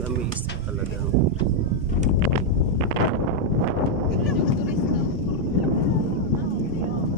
Amazing talaga.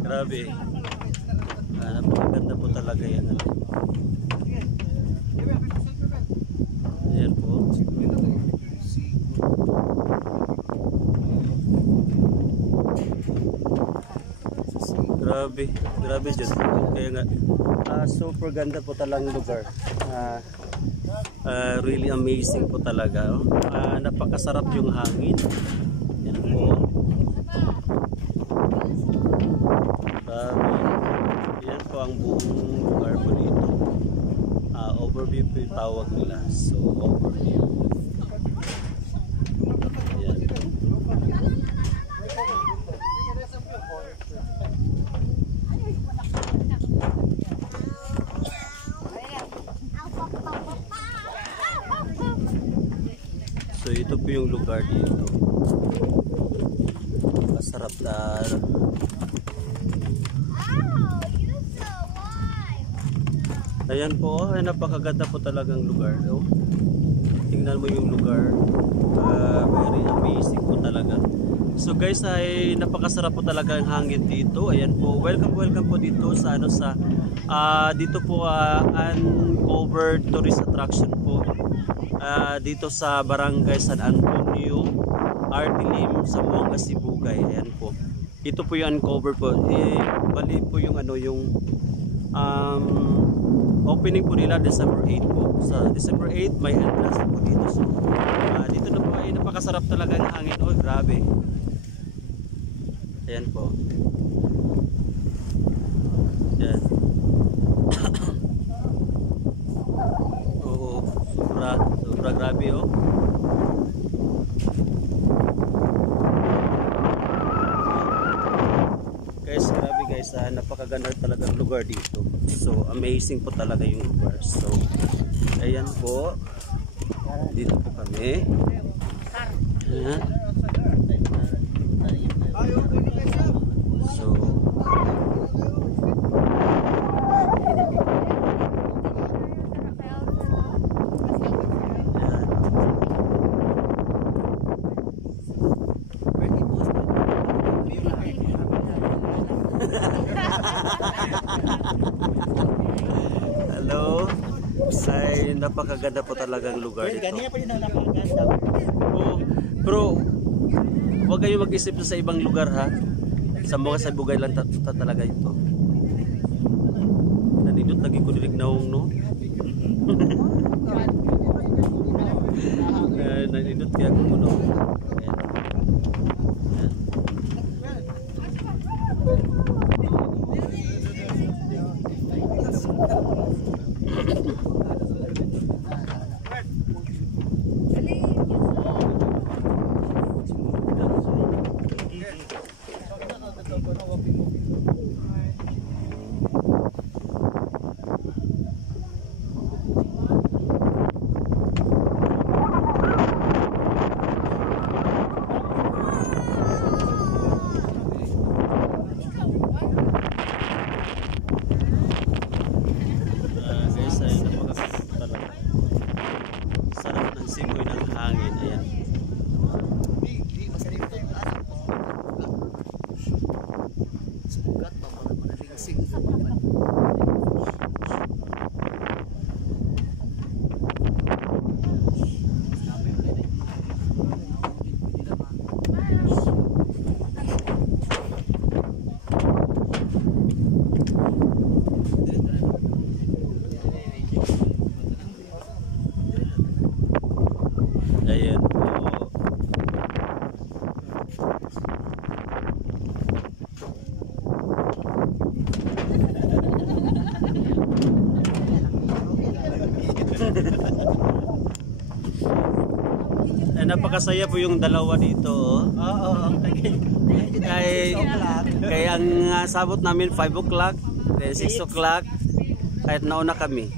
Grabe. Napakaganda po talaga yan. Ayan po. Grabe. Grabe dyan. Kaya nga, super ganda po talagang lugar. Really amazing po talaga. Napakasarap yung hangin. Yan po. Yan po ang buong lugar po dito. Overview po yung tawag nila. So, overview. Yan. So ito po yung lugar dito. Masarap na. Ayan po, ay napakaganda po talagang lugar. Oh. Tingnan mo yung lugar. Very amazing po talaga. So guys, ay napakasarap po talaga ang hangin dito. Ayan po, welcome po dito sa dito po uncovered tourist attraction po. Dito sa Barangay San Antonio, Artilim, Zamboanga, Sibugay. Ayan po. Ito po yung uncover po. Bali po yung opening po nila December 8 po. Sa December 8 may entrance po dito. So dito na po ay napakasarap talaga ng hangin. Oh, grabe. Ayan po. Ayan. Oo, sobra grabe oh. Guys, grabe guys, napakaganda talagang lugar dito. So amazing po talaga yung lugar. So ayan po. Dito po kami. Ayan. So hello. Say napakaganda po talagang lugar dito. Oh, bro, huwag kayo mag-isip sa ibang lugar ha. Sa mga Sibugay lang talaga ito. Nanindot lagi ko dilig naong no. Nanindot kaya ko no. Ayan po. Napakasaya po yung dalawa dito. Oo. Kaya ang sabot namin 5 o'clock, 6 o'clock, kahit nauna kami.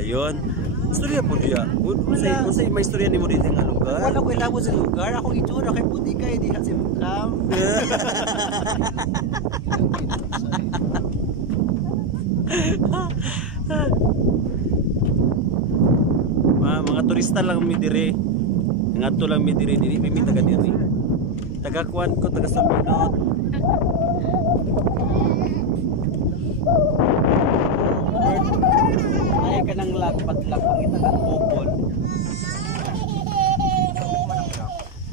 Ayun. Istorya po diya. Unsay may istorya nimo dito nga lugar? Wala ko ilabot sa lugar. Ako itsura kay puti kay diha si Mukam. Mga turista lang mi diri. Ngadto lang mi diri, dili mi taga diri. Taga kuan ko, taga Saminot. Ay kanang lagpat-lag ang taga Bukol.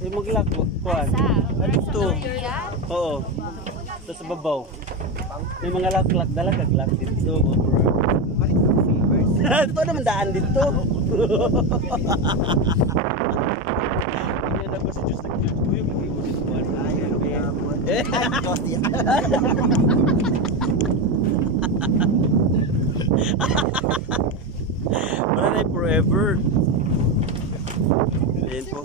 Eh maglag kuan. Adto. Oo. Sa babaw. May mga lag-lag dalag dito. Ito naman daan dito. Yan ako si Diyos nag-judge ko yung mag-iusin ko. Wala na forever. Ayan po.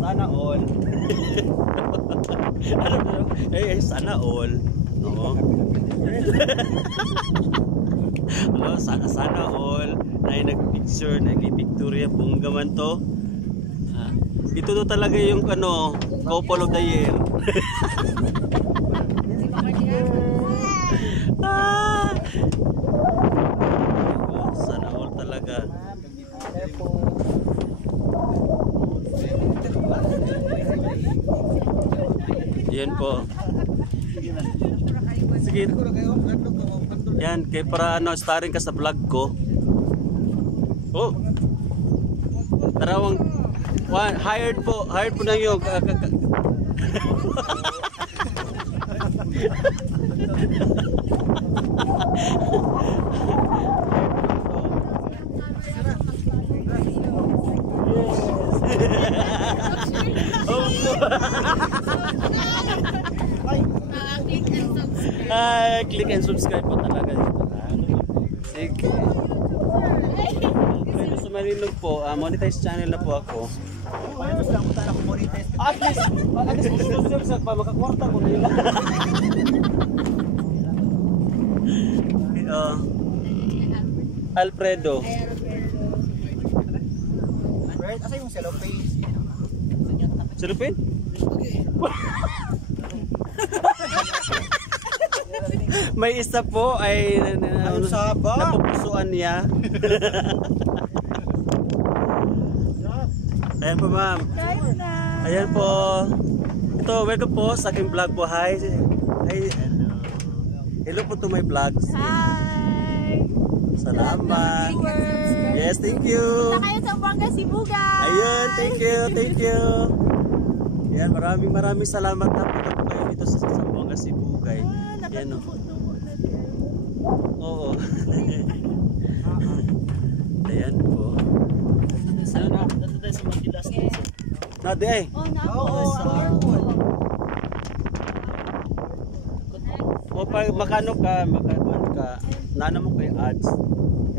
Sana all. Ano ba? Sana all. Oo. Hello, sana all. Nay nag-picture, nag-picture bongga man to. Ito to talaga yung ano, couple of the year. Sana all talaga. Yan po. Sige. Yan, kaya para ano, starring ka sa vlog ko. Oh. Tarawang hired po na yung click and subscribe po talaga dito. Sige. Kaya sa Marilog po, monetize channel na po ako. At least sa pa makakwarta ko nila. Alfredo. Asa yung cellophane? Cellophane? May isa po ay napupusuan niya. Ayan po ma'am. Ayan po. Ito, welcome po sa aking vlog po. Hi. Hello po to my vlogs. Hi! Salamat. Yes, thank you. Punta kayo sa Buanga Cebu, guys. Ayun, thank you. Yan, maraming salamat na punta po kayo dito sa Buanga Cebu, guys. Yan o. Oo. Ayan po. Ano na? Dito tayo sa Magilas. Nadi ay. Oh, napo. O pag makano ka, nana mo kayo ads.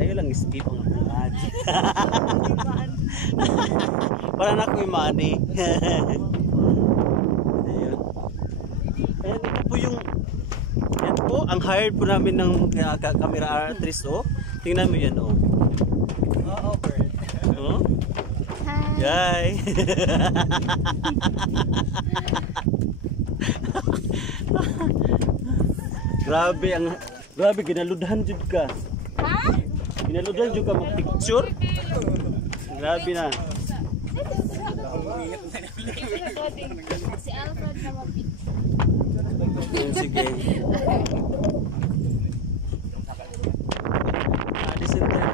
Ayun lang, skip ang ads. Para na ko yung money. Ayun. Ayan, ito po yung yan po, ang hired po namin ng camera artist, oh. Tingnan mo yan, oh. Oo, bird. Oh? Hi! Yay! Grabe, ginaludhan jud ka. Ha? Ginaludhan jud ka mag-picture. Grabe na. Si Alfred na mag-picture. Sige.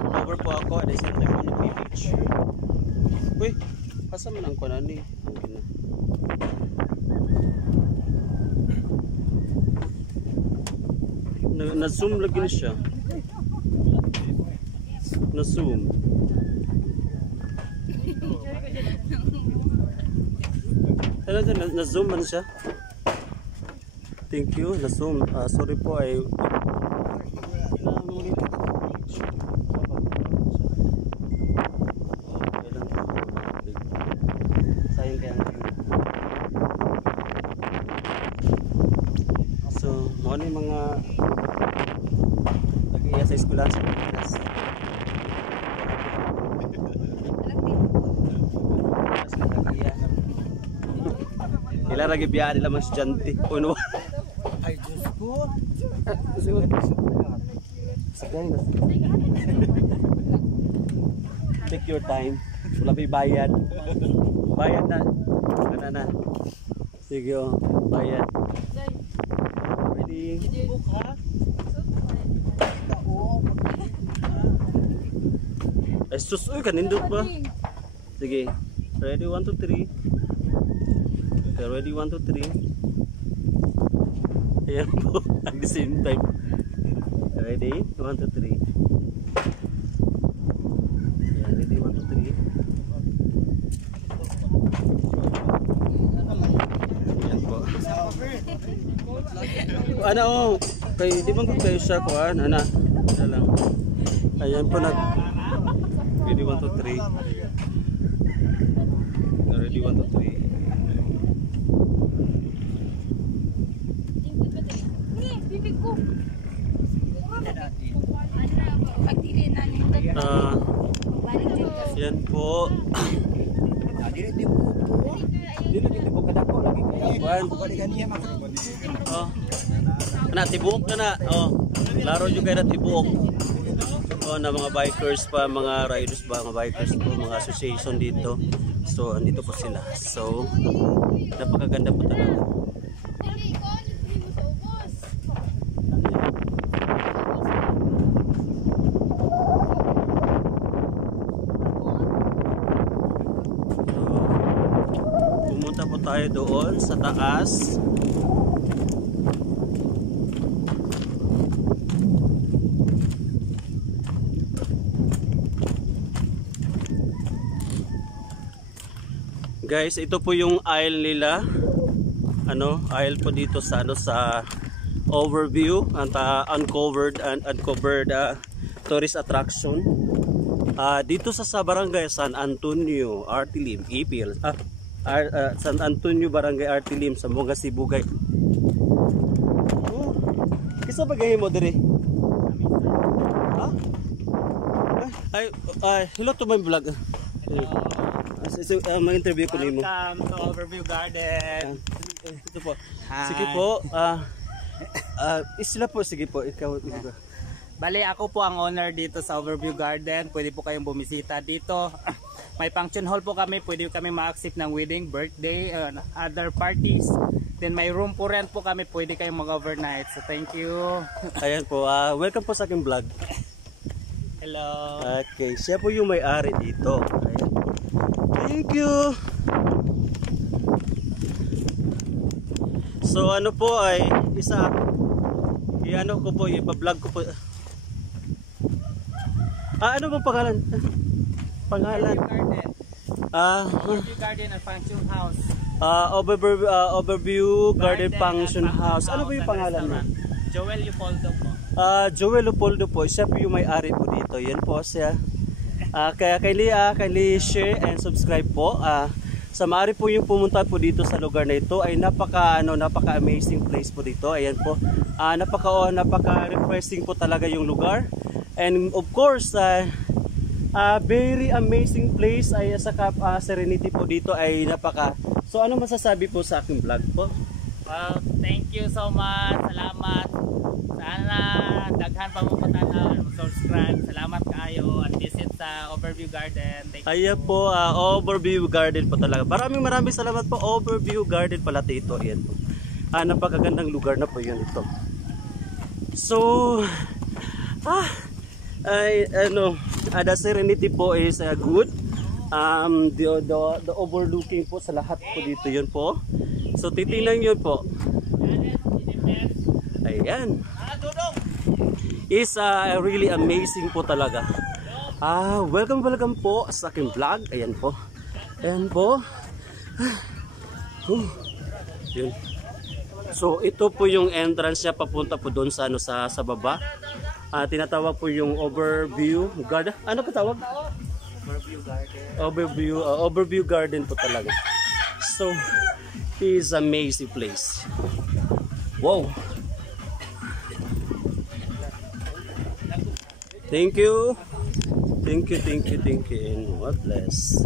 Cover po ako. Addition tayo ko nag-picture. Uy, asa man ang kunan ni? Na-zoom lagi na siya. Na-zoom. Na-zoom man siya. Thank you. Na-zoom. Sorry po ay Ayan kaya. So, mo ni mga nag-iya sa eskwelahan sa Pilipinas. Ila lagi biya nila mga estudyante. Uno. Ay, Diyos ko. Sagay na. Take your time. Wala may bayad. Bayad na. Ano na. Sige oh. Bayad. Ready? Ay sus. Uy, kanindot ba? Sige. Ready? 1, 2, 3. Okay, ready? 1, 2, 3. Ayan po. At the same time. Ready? 1, 2, 3. Ayan, ready? 1, 2, 3. Ayan po. Ano oh. Kay, di ba kung kayo siya kuhan? Ano? Ano lang. Ayan po nag... Ready? 1, 2, 3. Ready? 1, 2, 3. Bibig ko. Pagdili na nindot. Yan po. Dili lagi po kadako lagi kaya. Kuhan. Bukali ganiya maka. Oh. Na tibuok na na. Oh. Laro jud kay na tibuok. Oh, na mga bikers pa, mga riders ba, mga bikers po, mga association dito. So, andito po sila. So, napakaganda po talaga. Pumunta po tayo doon sa taas. Guys, ito po yung aisle nila. Aisle po dito sa sa overview at uncovered tourist attraction. Dito sa barangay San Antonio, Artilim, EPL. San Antonio Barangay Artilim sa Monga Sibugay. Oh, kisa bagay mo dire? Ha? Ay, hello to my vlog. Mag-interview ko nimo. Welcome to Overview Garden. Ito po. Hi. Sige po. Isla po, sige po. Ikaw. Bali, ako po ang owner dito sa Overview Garden. Pwede po kayong bumisita dito. May function hall po kami. Pwede kami ma-accept ng wedding, birthday, other parties. Then may room po rent po kami. Pwede kayong mag-overnight. So thank you. Ayan po. Welcome po sa aking vlog. Hello. Okay. Siya po yung may-ari dito. Ayan. Thank you. So ano po ay isa i-ano ko po, ipa-vlog ko po. Ano bang pangalan? Pangalan? Overview Garden and Function House. Overview Garden Function House. Ano ba yung pangalan mo? Joel Leopoldo po. Joel Leopoldo po. Siya po yung may-ari po dito. Yan po siya. Kaya kindly share and subscribe po. Sa maaari po yung pumunta po dito sa lugar na ito ay napaka amazing place po dito. Ayan po. Napaka refreshing po talaga yung lugar. And of course, very amazing place ay sa Serenity po dito ay napaka. So ano masasabi po sa aking vlog po? Well, thank you so much. Salamat. Sana daghan pa mo patanaw, subscribe. Salamat kayo at visit sa Overview Garden. Thank you. Ayan po, Overview Garden po talaga. Maraming salamat po. Overview Garden pala ito. Ayan po. Napakagandang lugar na po yun ito. So, the Serenity po is good. The overlooking po sa lahat po dito yun po. So, titingnan yun po. Ayan. Is really amazing po talaga. Welcome po sa aking vlog. Ayan po. Ayan po. Yun. So ito po yung entrance niya papunta po doon sa sa baba. Tinatawag po yung Overview Garden. Ano po tawag? Overview Garden. Overview Garden po talaga. So, it's amazing place. Wow! Thank you. Thank you, thank you, thank you. And God bless.